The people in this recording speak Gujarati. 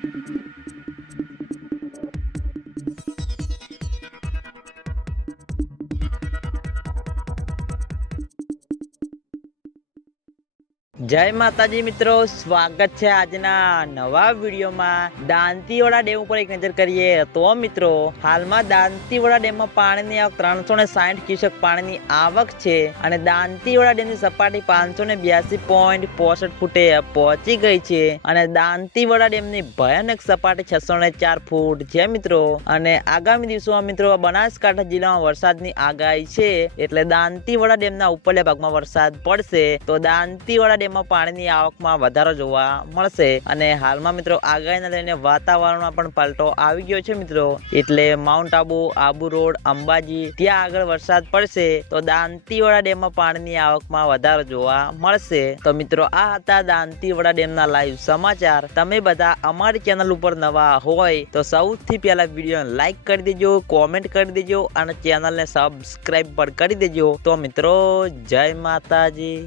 Thank you. જય માતાજી મિત્રો, સ્વાગત છે આજના નવા વિડીયોમાં. દાંતીવાડા ડેમ ઉપર એક નજર કરીએ તો મિત્રો, હાલમાં દાંતીવાડા ડેમમાં પાણીની આવક ત્રણસો ને સાઠ ક્યુસેક પાણીની આવક છે અને દાંતીવાડા ડેમની સપાટી પાંચસો ને બ્યાસી પોઈન્ટ પોસઠ ફૂટે પહોંચી ગઈ છે. અને દાંતીવાડા ડેમની ભયાનક સપાટી છસો ને ચાર ફૂટ છે મિત્રો. અને આગામી દિવસોમાં મિત્રો, બનાસકાંઠા જિલ્લામાં વરસાદની આગાહી છે. એટલે દાંતીવાડા ડેમના ઉપરલા ભાગમાં વરસાદ પડશે. તો દાંતીવાડા ડેમમાં પાણીની આવકમાં વધારો જોવા મળશે અને હાલમાં મિત્રો આગાહીને લઈને વાતાવરણમાં પણ પલટો આવી ગયો છે મિત્રો. એટલે માઉન્ટ આબુ આબુ રોડ, અંબાજી, ત્યાં આગળ વરસાદ પડશે તો દાંતીવાડા ડેમમાં પાણીની આવકમાં વધારો જોવા મળશે. તો મિત્રો, આ હતા દાંતીવાડા ડેમના લાઈવ સમાચાર. તમે બધા અમારી ચેનલ ઉપર નવા હોય તો સૌથી પહેલા વીડિયો લાઈક કરી દેજો કોમેન્ટ કરી દેજો અને ચેનલને સબસ્ક્રાઈબ પણ કરી દેજો. તો મિત્રો, જય માતાજી.